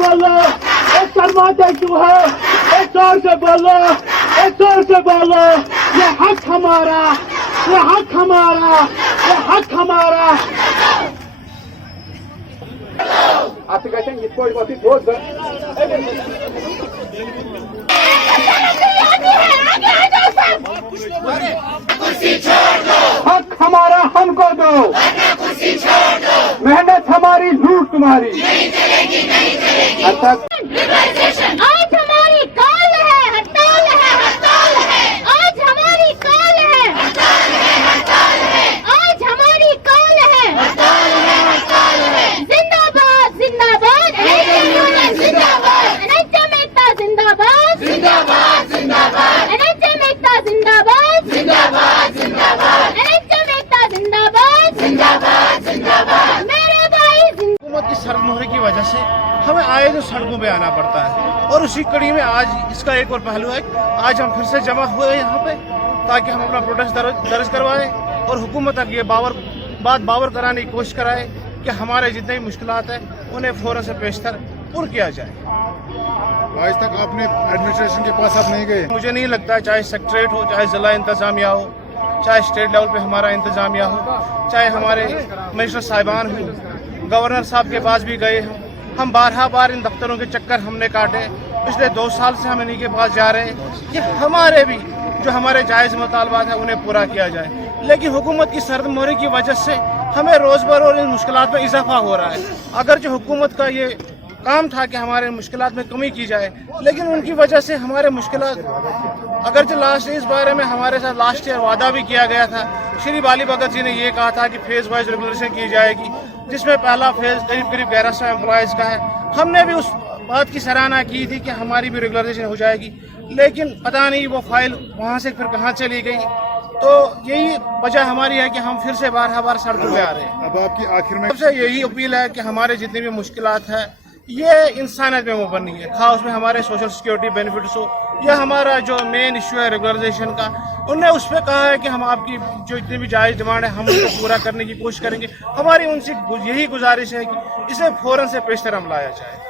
बोलो, एक शर्माते क्यों है? एक जोर से बोलो, एक जोर से बोलो, ये हक हमारा, ये हक हमारा, ये हक हमारा। आपसे कहते हैं इसको बहुत हक हमारा हमको दो, मेहनत हमारी लूट तुम्हारी। आज हमारी कॉल है, हड़ताल है, हड़ताल है। आज हमारी कॉल है, हड़ताल है, हड़ताल है। आज हमारी कॉल है, हड़ताल है, हड़ताल है। जिंदाबाद, जिंदाबाद, जिंदाबाद। एनएचएम एकता जिंदाबाद, जिंदाबाद, जिंदाबाद। एनएचएम एकता जिंदाबाद, जिंदाबाद, जिंदाबाद। एनएचएम एकता जिंदाबाद, जिंदाबाद, जिंदाबाद। मेरे भाई हुकूमत की सरमुहरी की वजह से हमें आए दिन सड़कों पे आना पड़ता है और उसी कड़ी में आज इसका एक और पहलू है। आज हम फिर से जमा हुए हैं यहाँ पे ताकि हम अपना प्रोटेस्ट दर्ज करवाएं और हुकूमत तक ये बावर कराने की कोशिश कराए कि हमारे जितने भी मुश्किलात हैं उन्हें फौरन से पेशतर पूर्ण किया जाए। आज तक आपने एडमिनिस्ट्रेशन के पास आप नहीं गए? मुझे नहीं लगता, चाहे सेक्रेटरीट हो, चाहे जिला इंतजामिया हो, चाहे स्टेट लेवल पे हमारा इंतजामिया हो, चाहे हमारे मिनिस्टर साहिबान हो, गवर्नर साहब के पास भी गए हम 12 बार इन दफ्तरों के चक्कर हमने काटे। पिछले 2 साल से हम इन्हीं के पास जा रहे हैं कि हमारे भी जो हमारे जायज़ मुतालबात हैं उन्हें पूरा किया जाए, लेकिन हुकूमत की सरमुहरी की वजह से हमें रोज़ बरोज़ इन मुश्किलात में इजाफा हो रहा है। अगर जो हुकूमत का ये काम था कि हमारे मुश्किलात में कमी की जाए, लेकिन उनकी वजह से हमारे मुश्किलात, अगर जो लास्ट इस बारे में हमारे साथ लास्ट ईयर वादा भी किया गया था, श्री बाली भगत जी ने ये कहा था कि फेज़ वाइज रेगुलेशन की जाएगी, जिसमें पहला फेज़ करीब 1100 एम्प्लॉयज़ का है। हमने भी उस बात की सराहना की थी कि हमारी भी रेगुलराइजेशन हो जाएगी, लेकिन पता नहीं वो फाइल वहाँ से फिर कहाँ चली गई। तो यही वजह हमारी है कि हम फिर से बार सड़कों पे आ रहे हैं। अब आपकी आखिर में सबसे यही अपील है कि हमारे जितनी भी मुश्किलात है ये इंसानियत में मुबनी है, खास उसमें हमारे सोशल सिक्योरिटी बेनिफिट्स हो या हमारा जो मेन इश्यू है रेगुलराइजेशन का। उन्होंने उस पर कहा है कि हम आपकी जो इतनी भी जायज़ डिमांड है हम उसको पूरा करने की कोशिश करेंगे। हमारी उनसे यही गुजारिश है कि इसे फौरन से पेशतर हम लाया जाए।